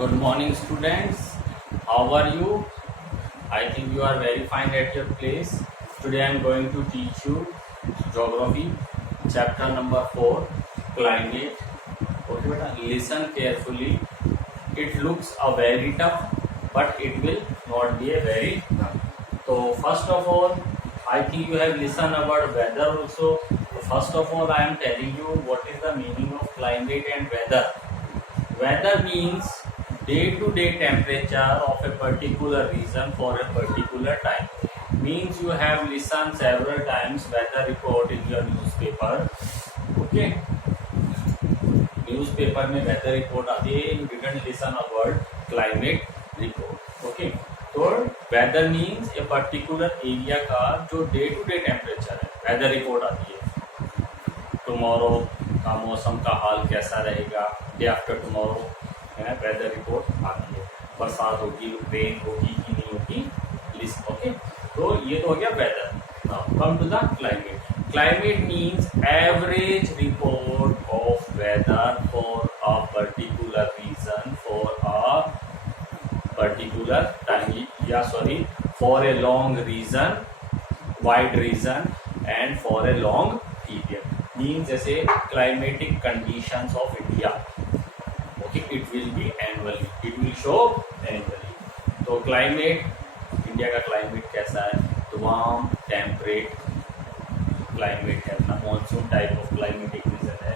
Good morning, students. How are you? I think you are very fine at your place. Today I am going to teach you geography, chapter number 4, climate. Okay, beta, listen carefully. It looks a very tough, but it will not be a very tough. So first of all, I think you have listened about weather also. First of all, I am telling you what is the meaning of climate and weather. Weather means day-to-day temperature of a particular region for a particular time. Means you have listened several times weather report in your newspaper. Okay. Newspaper में weather report आती है. You didn't listen a word climate report. Okay. तो weather means a particular area का जो day-to-day temperature है. Weather report आती है. Tomorrow का मौसम का हाल कैसा रहेगा, डे आफ्टर टुमारो है वेदर रिपोर्ट आती है. बरसात होगी, रेन होगी कि नहीं होगी, लिस्ट. ओके, तो ये तो हो गया weather. Now come to the climate. Climate means average report of weather for a particular region for a particular time, या sorry for a long region, wide region and for a long period. Means जैसे climatic conditions of India. Okay, it will be annually, it will show annually. तो climate, India का climate कैसा है? तो warm temperate climate है अपना. Monsoon type of climatic reason है.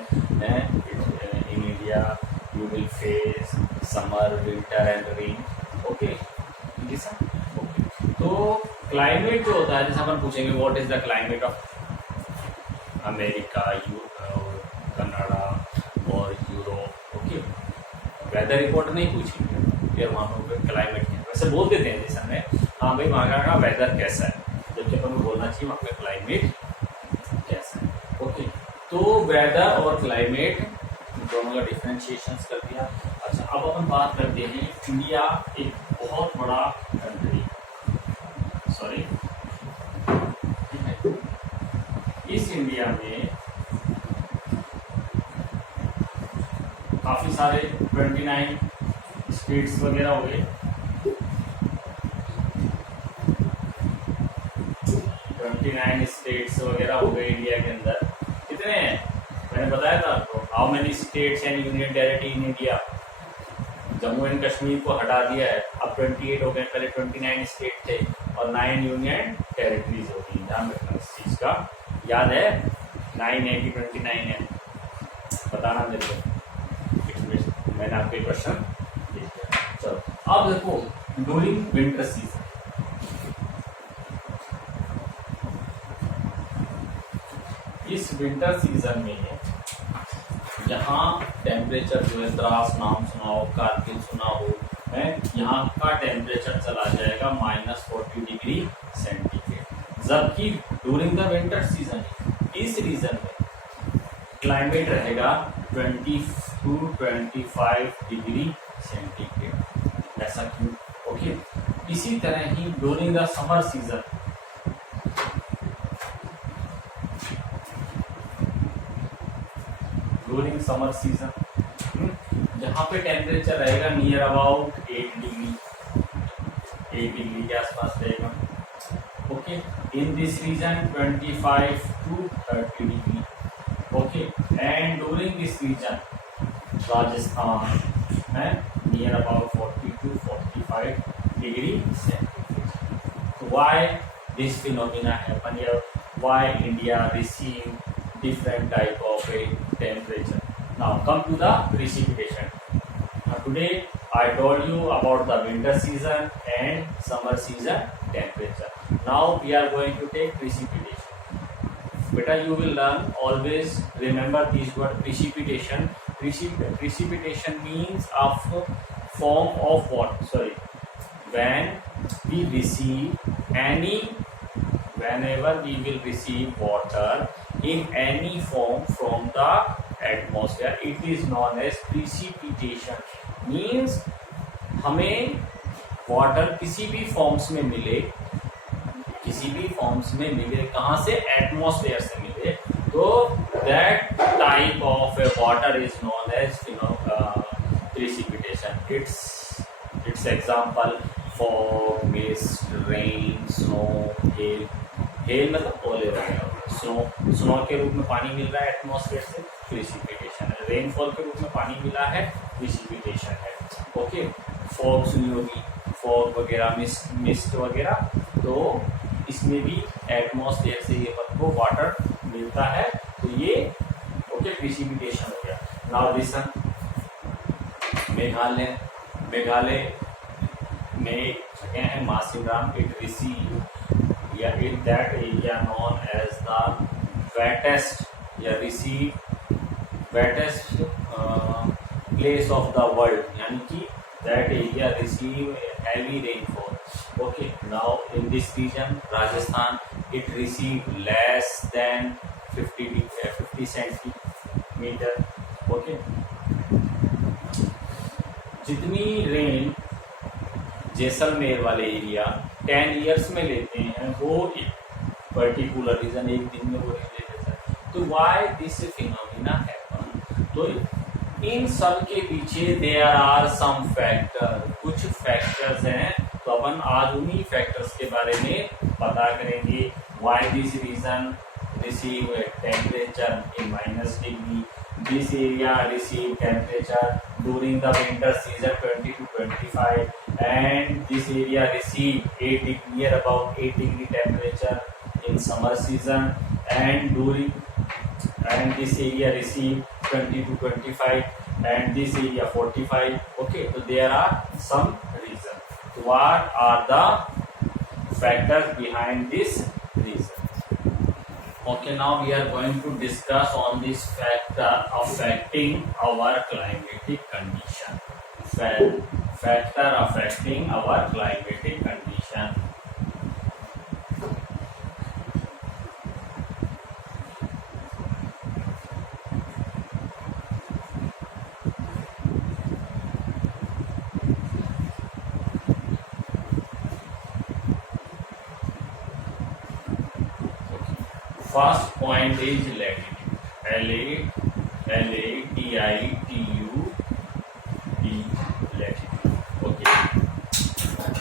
In India you will face summer, winter and rain. Okay, तो climate जो होता है, जैसे अपन पूछेंगे what is the climate of America, Canada और यूरोप. ओके, वेदर रिपोर्ट नहीं पूछेंगे फिर वहाँ पर क्लाइमेट क्या है. वैसे बोल देते हैं जैसे हमें, हाँ भाई वहाँ का वेदर कैसा है, जबकि अपन को बोलना चाहिए वहाँ का क्लाइमेट कैसा है. ओके, तो वेदर और क्लाइमेट दोनों का डिफ्रेंशिएशन कर दिया. अच्छा, अब अपन बात करते हैं इंडिया एक बहुत बड़ा कंट्री. सॉरी, इस इंडिया में काफी सारे 29 स्टेट्स वगैरह हो गए. 29 स्टेट्स वगैरह हो गए इंडिया के अंदर. कितने हैं मैंने बताया था आपको. How many states and union territory in India? Jammu and Kashmir को हटा दिया है, अब 28 हो गए. पहले 29 स्टेट थे और 9 यूनियन टेरिटरीज होगी. ध्यान रखना इस चीज का. याद है 9 है कि 29 है? बताना मेरे को. मैंने आपके क्वेश्चन देख लिया. चलो अब देखो, ड्यूरिंग विंटर सीजन, इस विंटर सीजन में यहाँ टेम्परेचर जो है, द्रास नाम सुना हो, कारगिल सुना हो, है यहाँ का टेम्परेचर चला जाएगा -40 डिग्री सेंटीग्रेड. जबकि ड्यूरिंग द विंटर सीजन इस रीजन में क्लाइमेट रहेगा 20 to 25 डिग्री सेंटीग्रेड. ऐसा क्यों? ओके, इसी तरह ही ड्यूरिंग द समर सीजन यहाँ पे टेम्परेचर रहेगा नियर अबाउट 8 डिग्री के आसपास रहेगा. Okay, in this region 25 to 30 degree. Okay, and during this region Rajasthan है near about 40 to 45 degree centigrade. Why this phenomena happen here? Why India receive different type of a temperature? Now come to the precipitation. Now today I told you about the winter season and summer season temperature. Now we are going to take precipitation. Beta, you will learn, always remember these word precipitation. Precipitation means a form of what? Sorry, when we receive any, whenever we will receive water in any form from the atmosphere, it is known as precipitation. Means हमें water किसी भी forms में मिले, कहाँ से? Atmosphere से मिले, तो that type of a water is known as precipitation. precipitation. Its example: fog, mist, rain, snow, hail. Hail मतलब ओले वगैरह. स्नो के रूप में पानी मिल रहा है एटमॉस्फेयर से, प्रिसिपिटेशन है. रेनफॉल के रूप में पानी मिला है, प्रिसिपिटेशन है. ओके. फॉग सुनी होगी, फॉग वगैरह, मिस्ट वगैरह, तो इसमें भी एटमॉस्फेयर से ये को वाटर मिलता है, तो ये ओके प्रिसिपिटेशन हो गया. नाउ लिसन, मेघालय में एक जगह है मासिमराम. इट रिसीव या in that area known as the wettest place of the world, यानी कि that area receive heavy rainfall. Okay, now in this region Rajasthan, it receive less than 50 centimeter. Okay, जितनी rain Jaisalmer वाले area 10 years में लेते हैं, वो एक particular reason एक दिन में वो ले लेते हैं. तो व्हाई दिस फिनोमिना हैपन? तो इन सब के पीछे देयर आर सम फैक्टर, कुछ फैक्टर्स हैं. तो अपन आज उन्हीं फैक्टर्स के बारे में पता करेंगे. Why this region receive temperature in minus degree. This area receive temperature during the winter season 20 to 25, and this area receive 8 near about 8 degree temperature in summer season, and this area receive 20 to 25, and this area 45. Okay, so there are some reasons. What are the factors behind this reason? Okay, now we are going to discuss on this factor affecting our climatic condition. Factor affecting our climatic condition. First point is latitude. Latitude. Okay.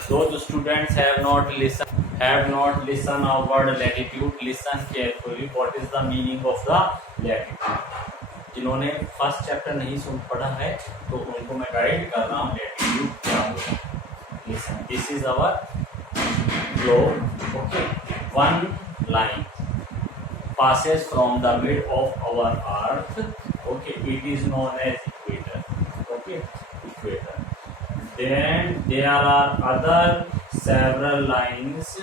Those students have not listened our word latitude. Listen carefully. What is the meaning of the latitude? जिन्होंने first chapter नहीं पढ़ा है, तो उनको मैं guide कर रहा हूँ latitude क्या होगा. Listen. This is our globe. Okay. One line passes from the mid of our earth. Okay, it is known as equator. Okay, equator. Then there are other several lines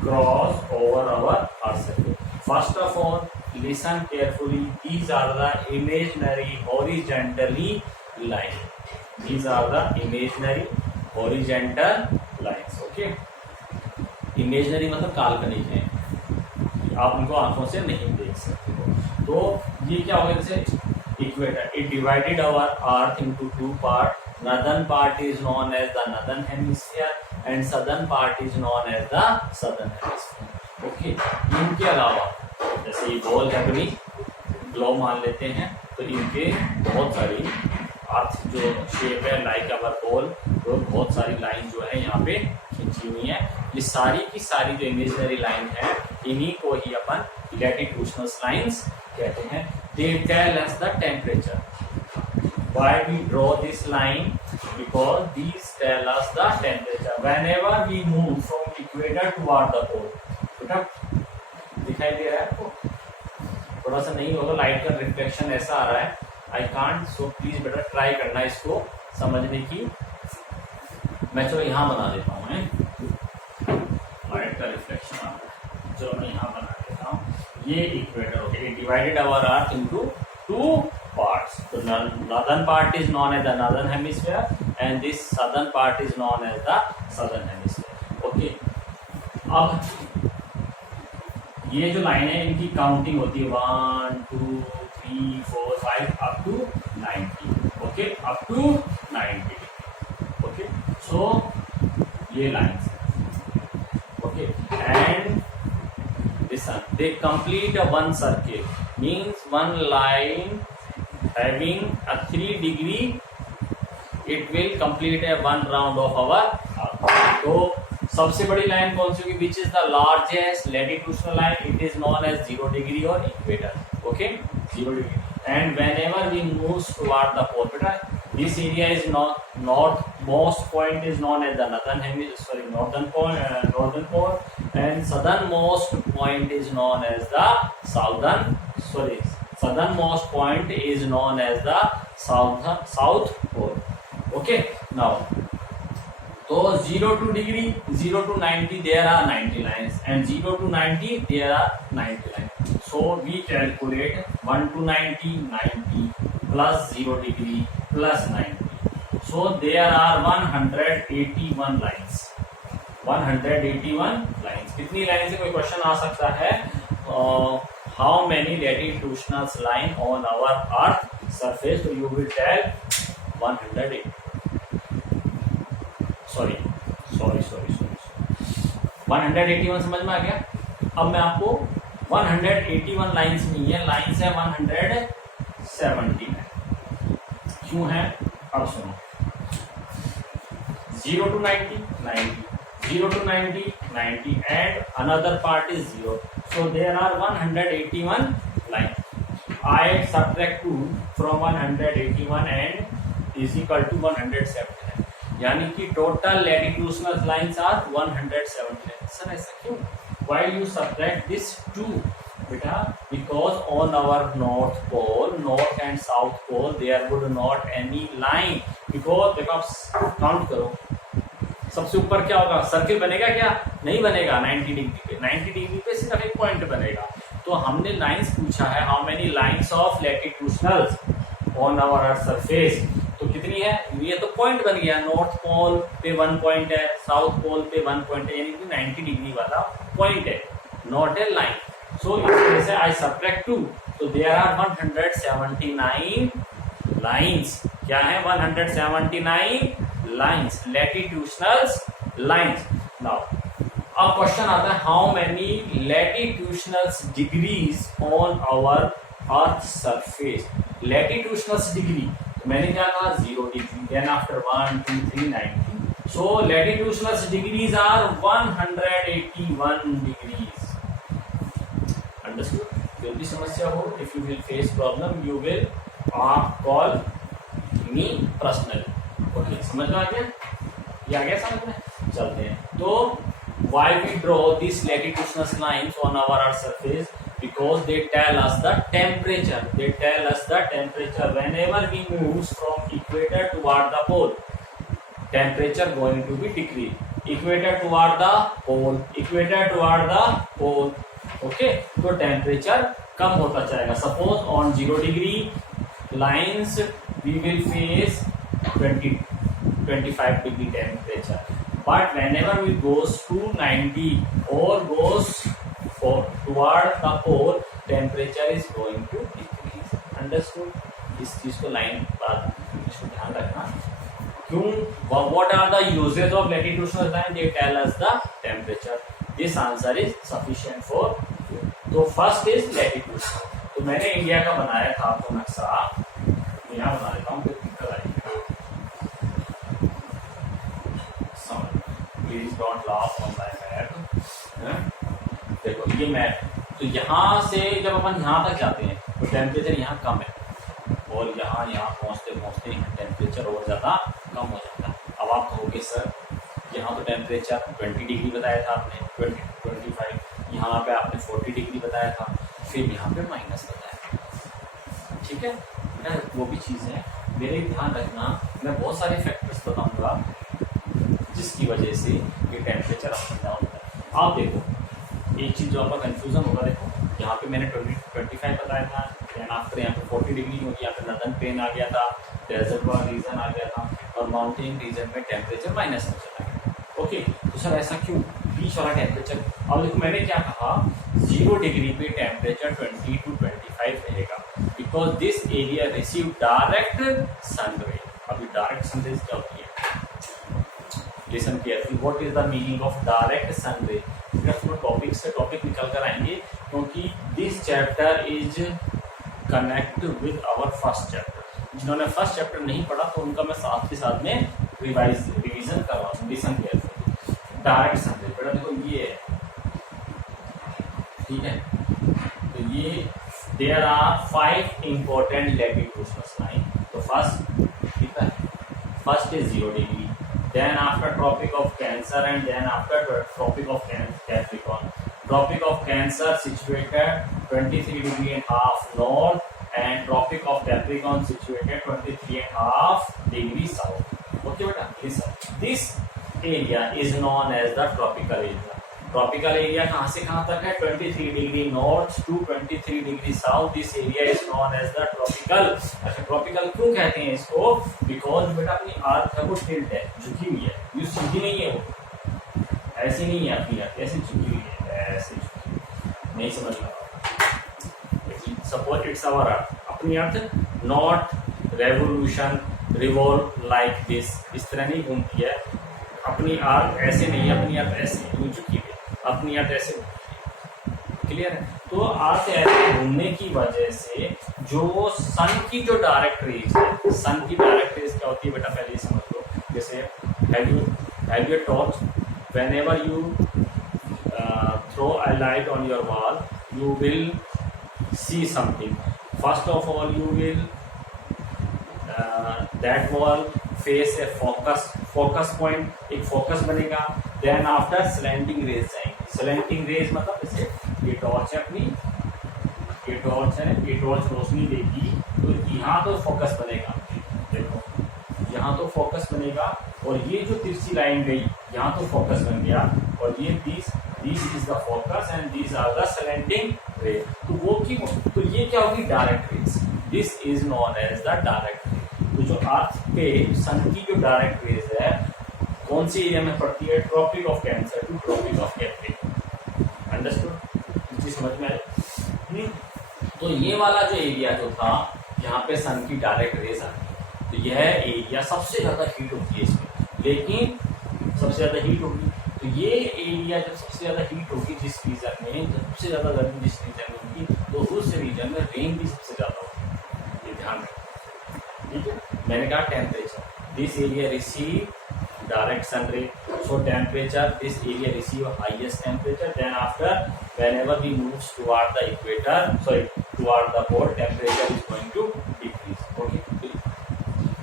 cross over our earth surface. First of all, listen carefully. These are the imaginary horizontally lines. These are the imaginary horizontal lines. Okay. Imaginary मतलब काल्पनिक है, आप उनको आंखों से नहीं देख सकते हो. तो ये क्या होगा, जैसे equator, it divided our earth into two part. Northern part is known as the northern hemisphere and southern part is known as the southern hemisphere. Okay. इनके अलावा जैसे ये बॉल है, अपनी ग्लोब मान लेते हैं, तो इनके बहुत सारी अर्थ जो शेप है लाइक अवर बॉल, तो बहुत सारी लाइन जो है यहाँ पे खींची हुई है. ये सारी की सारी जो इमेजिनरी लाइन है, इन्हीं को ही अपन लैटिट्यूडनल लाइंस कहते हैं. They tell us the temperature. Why we draw this line? Because these tell us the temperature whenever we move from equator toward the pole. बेटा दिखाई दे रहा है आपको? थोड़ा सा नहीं होगा, लाइट का रिफ्लेक्शन ऐसा आ रहा है. आई कांट, सो प्लीज बेटा ट्राई करना इसको समझने की. मैं चलो यहाँ बना देता हूँ, लाइट का रिफ्लेक्शन आ रहा है. चलो मैं यहाँ बना देता हूँ. ये इक्वेटर हो गया. Divided our earth into two parts. तो northern part is known as the northern hemisphere and this southern part is known as the southern hemisphere. Okay. अब ये जो लाइन है, इनकी काउंटिंग होती है 1 2 3 4 5 up to 90. Okay, up to 90. Okay, so ये lines. Okay, and this they complete a one circle, means one line having a 3 degree it will complete a one round of our arc. तो सबसे बड़ी line कौन सी होगी? Which is the largest latitudinal line? It is known as 0 degree और equator. Okay, 0 degree. And whenever we moves toward the pole, बेटा this area is northmost point is known as the northern pole, and southernmost point is known as the southernmost point is known as the south pole. Okay, now so 0 to degree, 0 to 90 there are 90 lines, and 0 to 90 there are 90 lines. So we calculate 1 to 90 90 plus 0 degree plus 90. So there are 181 lines. 181 lines. कितनी line से कोई question आ सकता है? How many latitudinal line on our earth surface? So you will tell 180. Sorry. 181 समझ में आ गया? अब मैं आपको 181 लाइन्स नहीं है, लाइन्स है 179. क्यों है? अब सुनो. 0 to 90 90, 0 to 90 90, and another part is 0. So there are 181 lines. I subtract 2 from 181 and is equal to 179. यानी कि total latitudinal lines are 179. Sir ऐसा क्यों? Why you subtract this 2? बेटा, because on our north pole, north and south pole, there would not any line. Because देखो आप count करो, सबसे ऊपर क्या होगा? सर्किल बनेगा क्या? नहीं बनेगा. 90 डिग्री पे, 90 डिग्री पे सिर्फ एक पॉइंट बनेगा. तो हमने लाइंस पूछा है, how many lines of latitudinals on our earth surface. तो कितनी है? ये तो पॉइंट बन गया. नॉर्थ पोल पे 1 पॉइंट है, साउथ पोल पे 1 पॉइंट है, यानी कि 90 डिग्री वाला पॉइंट है, नॉट ए लाइन. सो इस वजह से आई सब्ट्रैक्ट 2. तो देयर आर 179 लाइंस. क्या है? 179 लाइंस, लैटिट्यूडनल लाइंस. नाउ अब क्वेश्चन आता है, how many latitudinal degrees on our earth surface. Latitudinal degree, मैंने क्या कहा? 0 degree. Then after 1 2 3 90. So latitudinal degrees are 181 degrees. Understood? जो भी समस्या हो, if you will face problem you will call me personally. Okay, समझ में आ गया? ये आ गया समझ में? चलते हैं. तो why we draw these latitudinal lines on our earth surface? Because they tell us the temperature. They tell us the temperature whenever we move from equator toward the pole. Temperature going to be decrease. Equator toward the pole. Equator toward the pole. Okay. तो temperature कम होता जाएगा. Suppose on 0 degree lines we will face 25 degree temperature. But whenever we goes to 90 or goes toward the pole, temperature is going to decrease. Understood? इस चीज को line पर इसको ध्यान रखना. क्यों? What are the uses of latitudinal line? They tell us the temperature. This answer is sufficient for you. तो first is latitude. तो मैंने इंडिया का बनाया था आपको नक्शा, यहाँ बना देता हूँ. Please don't laugh on my map. देखो ये मैप. तो यहाँ से जब अपन यहाँ तक जाते हैं तो टेम्परेचर यहाँ कम है, और यहाँ पहुँचते पहुँचते यहाँ टेम्परेचर और ज़्यादा कम हो जाता है. अब आप कहोगे सर यहाँ तो टेम्परेचर 20 डिग्री बताया था आपने, 25, यहाँ पे आपने 40 डिग्री बताया था, फिर यहाँ पे माइनस बताया. ठीक है, वो भी चीज़ है. मेरे ध्यान रखना, मैं बहुत सारे फैक्टर्स बताऊँगा जिसकी वजह से ये टेम्परेचर अप एंड डाउन होता है. आप देखो एक चीज़ जो आपका कंफ्यूजन होगा, देखो यहाँ पे मैंने 25 बताया था, देन आफ्टर यहाँ पे 40 डिग्री होगी, यहाँ पे नदन प्लेन आ गया था, डेजर्ट वाला रीजन आ गया था, और माउंटेन रीजन में टेम्परेचर माइनस में चला गया. ओके, तो सर ऐसा क्यों? बीच वाला टेम्परेचर. अब देखो मैंने क्या कहा, 0 डिग्री पे टेम्परेचर 20 to 25 रहेगा, because this area receive direct sun ray. अभी डायरेक्ट सन रेज क्या होती है? Listen carefully. What is the meaning of direct sun ray? Topic से टॉपिक निकल कर आएंगे, क्योंकि this chapter is connect with our first chapter. जिन्होंने फर्स्ट चैप्टर नहीं पढ़ा तो उनका मैं साथ के साथ में रिवीजन कर रहा हूँ। Listen carefully. डायरेक्ट सन रे, बेटा देखो ये है, ठीक है। तो ये there are 5 important latitudinal line. तो first is 0 degree, then after Tropic of Cancer, and then after Tropic of Capricorn. Tropic of Cancer situated 23.5 north, and Tropic of Capricorn situated 23.5 degrees south. Okay beta, listen, this area is known as the tropical area. Tropical area कहाँ से कहाँ तक है? 23 degree north to 23 degree south. This area is known as the tropical. अच्छा, tropical क्यों कहते हैं इसको? बिकॉज बेटा अपनी अर्थ है वो टिल्ट है, झुकी हुई है, ये सीधी नहीं है, वो ऐसी नहीं है, अपनी अर्थ ऐसी झुकी हुई है, ऐसे नहीं समझ लगा। सपोज इट्स आवर अर्थ, अपनी अर्थ not revolution revolve like this, इस तरह नहीं घूमती है। अपनी अर्थ ऐसे नहीं है, अपनी अर्थ ऐसे झुकी हुई है, अपनी अर्थ ऐसे। क्लियर है? तो अर्थ ऐसे घूमने की वजह से जो सन की जो डायरेक्ट रेज है, सन की डायरेक्ट रेज क्या होती है बेटा पहले समझ लो। जैसे have you torch, whenever you throw a light on your wall you will see something. First of all you will that wall face a focus point, एक फोकस बनेगा। देन आफ्टर स्लैंटिंग रेज जाएंगे। Slanting rays मतलब जैसे ये torch है अपनी, ये torch है, ये टॉर्च रोशनी देगी तो यहाँ तो फोकस बनेगा, देखो यहाँ तो फोकस बनेगा, और ये जो तिरछी लाइन गई यहाँ तो फोकस बन गया, और ये this is the focus and this are the slanting rays. तो वो क्यों? तो ये क्या होगी? Direct rays. This is known as the direct rays. तो जो अर्थ पे सन की जो डायरेक्ट रेज है कौन सी एरिया में पड़ती है? Tropic of cancer to tropic of capricorn. Understood? चीज समझ में आई? तो ये वाला जो एरिया जो था यहाँ पे सन की डायरेक्ट रेज आती है, तो यह एरिया सबसे ज्यादा हीट होती है इसमें। लेकिन सबसे ज्यादा हीट होगी तो ये एरिया जब सबसे ज्यादा हीट होगी जिस रीजन में, जब सबसे ज्यादा गर्मी जिस रीजन में होगी, तो उस रीजन में रेन भी सबसे ज्यादा होगी। ये ध्यान रखना, ठीक है। मैंने कहा temperature, this area receive direct sun ray, so temperature, this area receive highest temperature, then after whenever we moves toward the equator, toward the pole, temperature is going to decrease. Okay,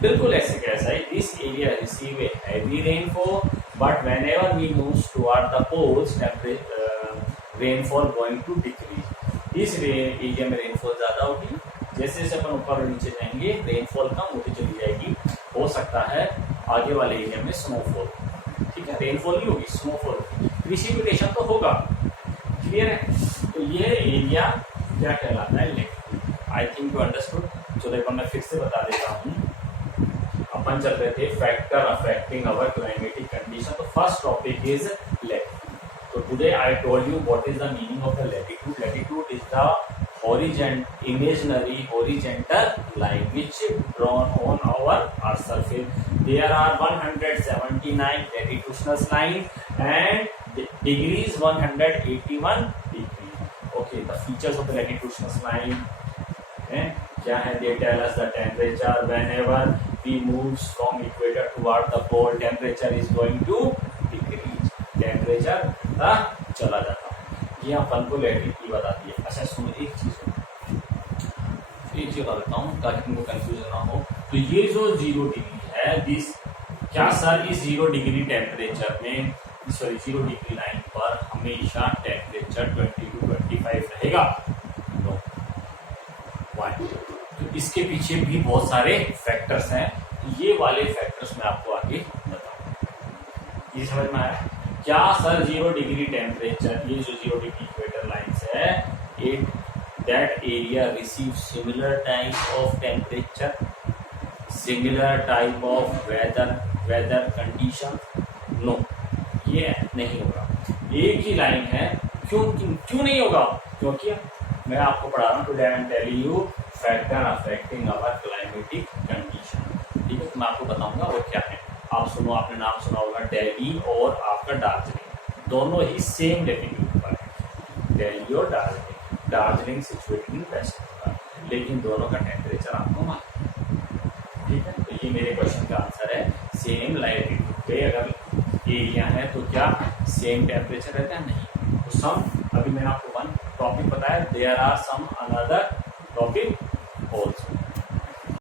बिल्कुल ऐसे कैसा है? this area receive a heavy rainfall, but whenever we moves toward the poles, rainfall going to decrease. इस area में rainfall ज्यादा होगी, जैसे जैसे अपन ऊपर और नीचे जाएंगे रेनफॉल कम होती चली जाएगी। हो सकता है आगे वाले एरिया में स्नोफॉल, ठीक है, रेनफॉल नहीं होगी, स्नोफॉल, प्रिसिपिटेशन तो होगा। क्लियर है? तो ये एरिया क्या कहलाता है? Lake. I think you understood. तो देखो मैं फिर से बता देता हूँ। अपन चल रहे थे फैक्टर अफेक्टिंग अवर क्लाइमेटिक कंडीशन। तो फर्स्ट टॉपिक इज लेक। तो today I told you what is the meaning of the latitude. Latitude is the imaginary horizontal line which drawn on our earth surface. There are 179 latitudinal lines and degrees 181 degrees. Okay, the features of the latitudinal line क्या है? They tell us the temperature. Whenever we moves from equator toward the pole, temperature is going to decrease. Temperature चला जाता है। ये अपन को latitude बताती है। अच्छा सुनो, एक चीज बता देता हूँ ताकि तुमको कंफ्यूजन ना हो। तो ये जो 0 डिग्री है, दिस क्या सर इस 0 डिग्री टेम्परेचर में, सॉरी 0 डिग्री लाइन पर हमेशा टेम्परेचर 20 to 25 रहेगा? नो। वाई? तो इसके पीछे भी बहुत सारे फैक्टर्स हैं। ये वाले फैक्टर्स मैं आपको आगे बताऊंगा। ये समझ में आया? क्या सर 0 डिग्री टेम्परेचर, ये जो 0 डिग्री इक्वेटर लाइंस है, it that area receive similar type of temperature, similar type of weather condition? No, ये नहीं होगा। एक ही लाइन है। क्यों नहीं होगा? क्योंकि मैं आपको पढ़ा रहा हूँ today I am telling you factor affecting our climatic condition. ठीक है, तो मैं आपको बताऊंगा वो क्या है। आप सुनो, आपने नाम सुना होगा दिल्ली और आपका दार्जिलिंग, दोनों ही सेम लैटिट्यूड पर है। दिल्ली और दार्जिलिंग सिचुएटेड इन वेस्ट बंगाल। लेकिन दोनों का टेम्परेचर आपको मालूम है। ठीक है, तो ये मेरे क्वेश्चन का आंसर है। सेम लैटिट्यूड पे अगर एरिया है तो क्या सेम टेम्परेचर रहता है? नहीं। तो सम, अभी मैंने आपको वन टॉपिक बताया, there are some another topic also.